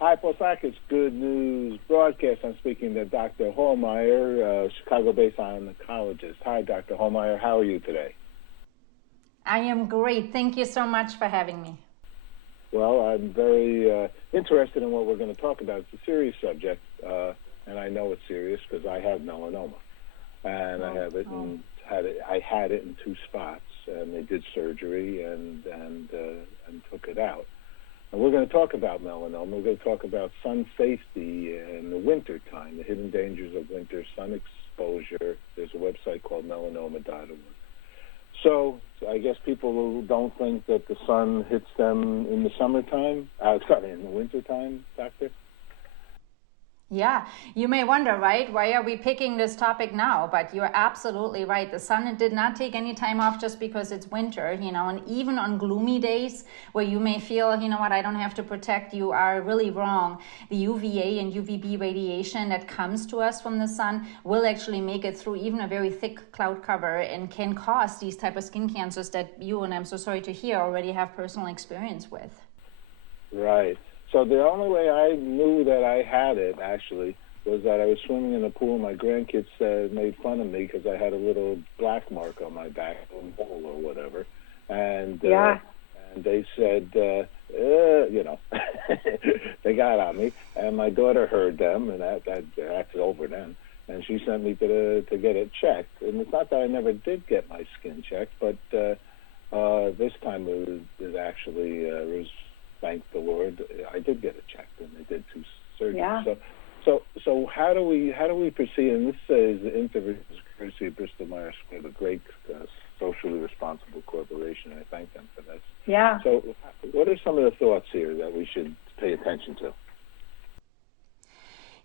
Hypothacus Good News broadcast. I'm speaking to Dr. Hallmeyer, Chicago-based oncologist. Hi, Dr. Hallmeyer. How are you today? I am great. Thank you so much for having me. Well, I'm very interested in what we're going to talk about. It's a serious subject, and I know it's serious because I have melanoma, and I have it and I had it in 2 spots, and they did surgery and took it out. And we're going to talk about melanoma. We're going to talk about sun safety in the winter time, the hidden dangers of winter sun exposure. There's a website called melanoma.org. So I guess people who don't think that the sun hits them in the summertime, in the wintertime, Doctor? Yeah, you may wonder, right? Why are we picking this topic now? But you're absolutely right. The sun did not take any time off just because it's winter, and even on gloomy days where you may feel, I don't have to protect, you are really wrong. The UVA and UVB radiation that comes to us from the sun will actually make it through even a very thick cloud cover and can cause these type of skin cancers that you, and I'm so sorry to hear, already have personal experience with. Right. So the only way I knew that I had it, actually, was that I was swimming in the pool. My grandkids made fun of me because I had a little black mark on my back, a mole or whatever. And and they said, they got on me. And my daughter heard them, and that's over then. And she sent me to get it checked. And it's not that I never did get my skin checked, but this time it was actually thank the Lord, I did get it checked, and they did 2 surgeries. Yeah. So how do we proceed? And this is the interview courtesy of Bristol Myers Squibb, a great socially responsible corporation. I thank them for this. Yeah. So what are some of the thoughts here that we should pay attention to?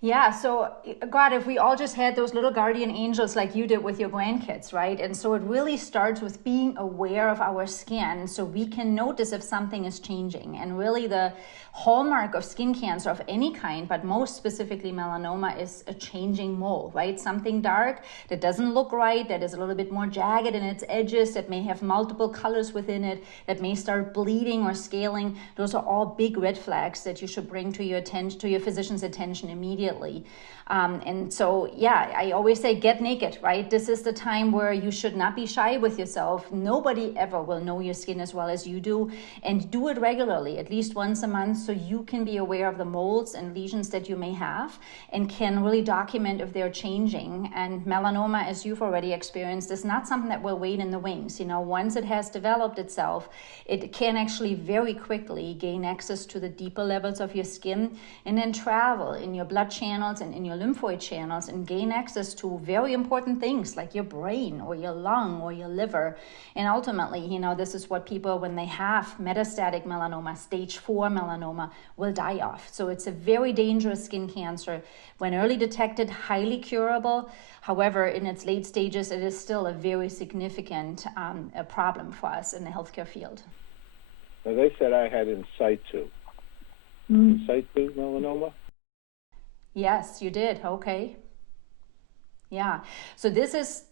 Yeah, so God, if we all just had those little guardian angels like you did with your grandkids, right? And so it really starts with being aware of our skin so we can notice if something is changing. And really the hallmark of skin cancer of any kind, but most specifically melanoma, is a changing mole, right? Something dark that doesn't look right, that is a little bit more jagged in its edges, that may have multiple colors within it, that may start bleeding or scaling. Those are all big red flags that you should bring to your attention, to your physician's attention immediately. And so, yeah, I always say get naked, right? This is the time where you should not be shy with yourself. Nobody ever will know your skin as well as you do. And do it regularly, at least once a month, so you can be aware of the moles and lesions that you may have and can really document if they're changing. And melanoma, as you've already experienced, is not something that will wait in the wings. Once it has developed itself, it can actually very quickly gain access to the deeper levels of your skin and then travel in your blood channels and in your lymphoid channels and gain access to very important things like your brain or your lung or your liver. And ultimately, this is what people, when they have metastatic melanoma, stage 4 melanoma, will die of. So it's a very dangerous skin cancer. When early detected, highly curable. However, in its late stages, it is still a very significant problem for us in the healthcare field. Now, they said I had in situ. In situ melanoma? Yes, you did. Okay. Yeah. So this is,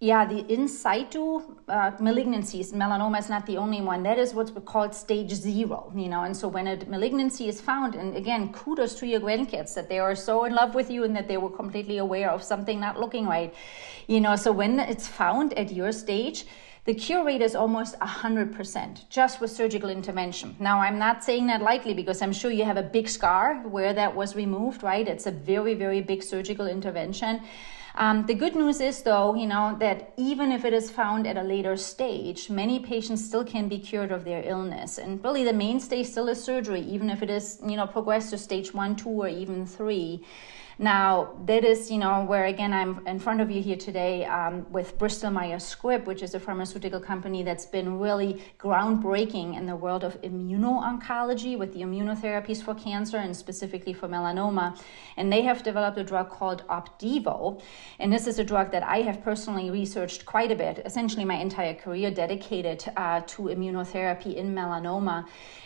the in situ malignancies. Melanoma is not the only one. That is what's called stage 0, And so when a malignancy is found, and again, kudos to your grandkids that they are so in love with you and that they were completely aware of something not looking right. So when it's found at your stage, the cure rate is almost 100% just with surgical intervention. Now, I'm not saying that lightly because I'm sure you have a big scar where that was removed, right? It's a very, very big surgical intervention. The good news is, though, that even if it is found at a later stage, many patients still can be cured of their illness. And really the mainstay still is surgery, even if it is, progressed to stage 1, 2, or even 3. Now, that is, where, again, I'm in front of you here today with Bristol Myers Squibb, which is a pharmaceutical company that's been really groundbreaking in the world of immuno-oncology with the immunotherapies for cancer and specifically for melanoma. And they have developed a drug called Opdivo. And this is a drug that I have personally researched quite a bit, essentially my entire career dedicated to immunotherapy in melanoma.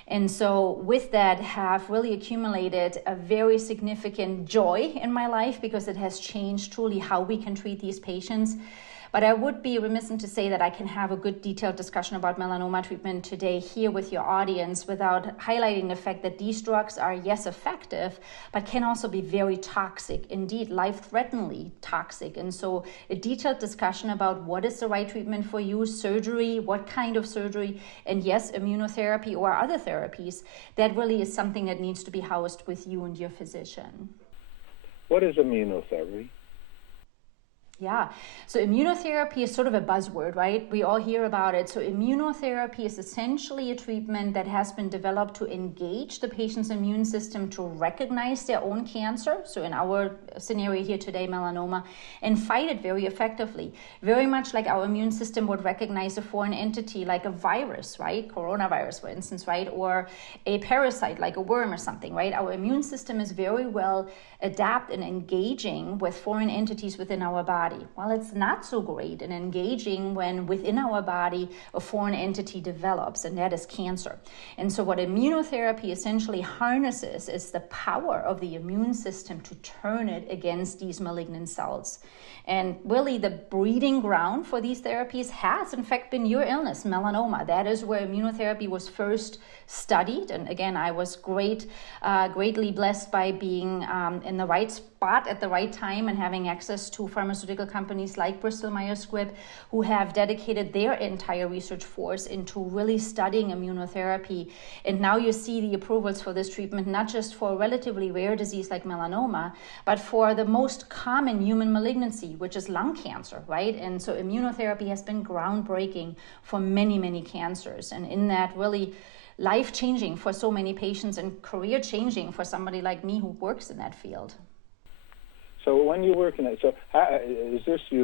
And so with that have really accumulated a very significant joy in my life because it has changed truly how we can treat these patients. But I would be remiss to say that I can have a good detailed discussion about melanoma treatment today here with your audience without highlighting the fact that these drugs are, yes, effective, but can also be very toxic, indeed life-threateningly toxic. And so a detailed discussion about what is the right treatment for you, surgery, what kind of surgery, and yes, immunotherapy or other therapies, that really is something that needs to be housed with you and your physician. What is immunotherapy? Yeah, so immunotherapy is sort of a buzzword, right? We all hear about it. So immunotherapy is essentially a treatment that has been developed to engage the patient's immune system to recognize their own cancer. So in our scenario here today, melanoma, and fight it very effectively. Very much like our immune system would recognize a foreign entity like a virus, right? Coronavirus, for instance, right? Or a parasite like a worm or something, right? Our immune system is very well adept in engaging with foreign entities within our body. Well, it's not so great in engaging when within our body a foreign entity develops, and that is cancer. And so what immunotherapy essentially harnesses is the power of the immune system to turn it against these malignant cells. And really the breeding ground for these therapies has in fact been your illness, melanoma. That is where immunotherapy was first studied. And again, I was greatly blessed by being in the right spot at the right time and having access to pharmaceutical companies like Bristol Myers Squibb, who have dedicated their entire research force into really studying immunotherapy. And now you see the approvals for this treatment, not just for a relatively rare disease like melanoma, but for the most common human malignancy, which is lung cancer, right? And so immunotherapy has been groundbreaking for many, many cancers. And in that, really life-changing for so many patients and career-changing for somebody like me who works in that field. So when you work in it, so how, is this how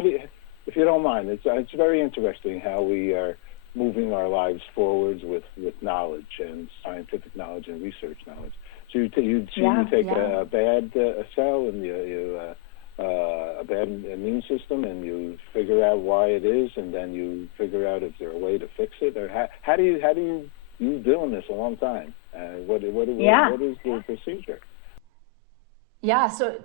do you, if you don't mind, it's very interesting how we are moving our lives forwards with knowledge and scientific knowledge and research knowledge. So you take a bad cell and a bad immune system, and you figure out why it is, and then you figure out if there's a way to fix it, or how do you you've doing this a long time? What is the procedure? Yeah, so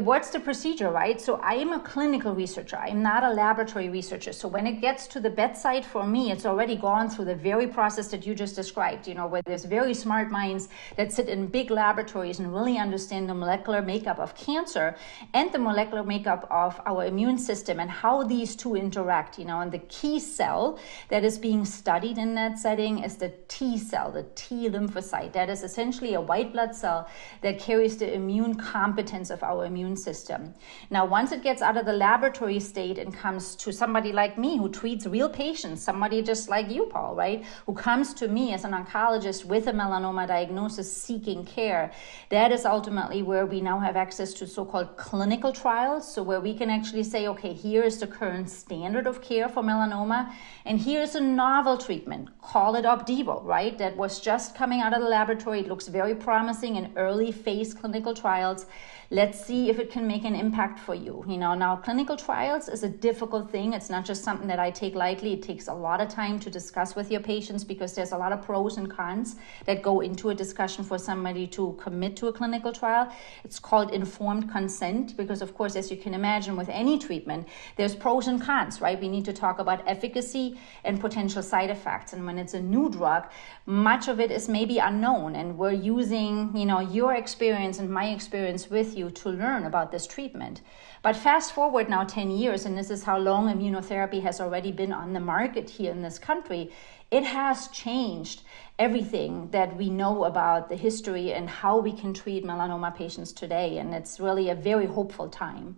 what's the procedure, right? So I am a clinical researcher. I'm not a laboratory researcher. So when it gets to the bedside for me, it's already gone through the very process that you just described, where there's very smart minds that sit in big laboratories and really understand the molecular makeup of cancer and the molecular makeup of our immune system and how these two interact, and the key cell that is being studied in that setting is the T cell, the T lymphocyte. That is essentially a white blood cell that carries the immune competence of our immune system. Now, once it gets out of the laboratory state and comes to somebody like me who treats real patients, somebody just like you, Paul, right, who comes to me as an oncologist with a melanoma diagnosis seeking care, that is ultimately where we now have access to so-called clinical trials, so where we can actually say, okay, here is the current standard of care for melanoma, and here's a novel treatment, call it Opdivo, right, that was just coming out of the laboratory. It looks very promising in early phase clinical trials. Let's see if it can make an impact for you. Now clinical trials is a difficult thing. It's not just something that I take lightly. It takes a lot of time to discuss with your patients because there's a lot of pros and cons that go into a discussion for somebody to commit to a clinical trial. It's called informed consent because, of course, as you can imagine with any treatment, there's pros and cons, right? We need to talk about efficacy and potential side effects. And when it's a new drug, much of it is maybe unknown. And we're using, your experience and my experience with you to learn about this treatment. But fast forward now 10 years, and this is how long immunotherapy has already been on the market here in this country, it has changed everything that we know about the history and how we can treat melanoma patients today. And it's really a very hopeful time.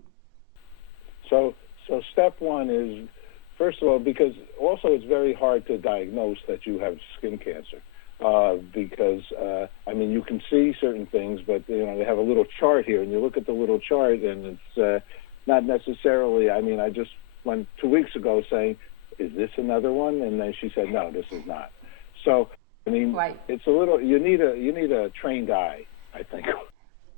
So step one is, first of all, because also it's very hard to diagnose that you have skin cancer. Because you can see certain things, but they have a little chart here, and you look at the little chart, and it's not necessarily. I just went 2 weeks ago saying, "Is this another one?" And then she said, "No, this is not." So right. It's a little. You need a trained eye, I think.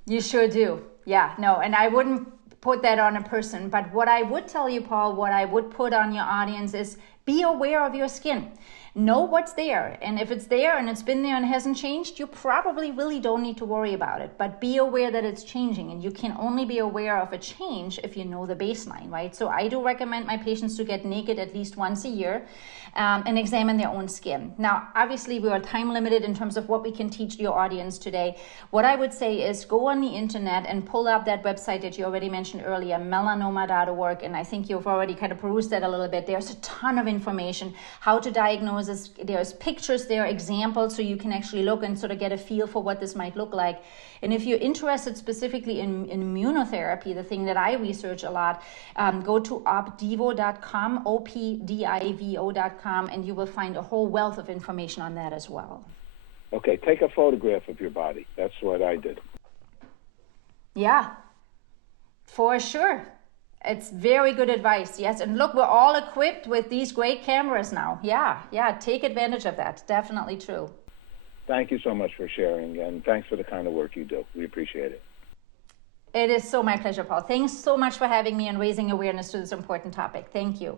You sure do. Yeah. No, and I wouldn't put that on a person, but what I would tell you, Paul, what I would put on your audience is be aware of your skin. know what's there. And if it's there and it's been there and hasn't changed, you probably really don't need to worry about it. But be aware that it's changing, and you can only be aware of a change if you know the baseline, right? So I do recommend my patients to get naked at least once a year and examine their own skin. Now, obviously, we are time limited in terms of what we can teach your audience today. What I would say is go on the internet and pull up that website that you already mentioned earlier, melanoma.org, and I think you've already kind of perused that a little bit. There's a ton of information, how to diagnose this. There's pictures there, examples, so you can actually look and sort of get a feel for what this might look like. And if you're interested specifically in immunotherapy, the thing that I research a lot, go to opdivo.com, opdivo.com, and you will find a whole wealth of information on that as well. Okay, take a photograph of your body. That's what I did. Yeah, for sure. It's very good advice, yes. And look, we're all equipped with these great cameras now. Yeah, take advantage of that. Definitely true. Thank you so much for sharing, and thanks for the kind of work you do. We appreciate it. It is so my pleasure, Paul. Thanks so much for having me and raising awareness to this important topic. Thank you.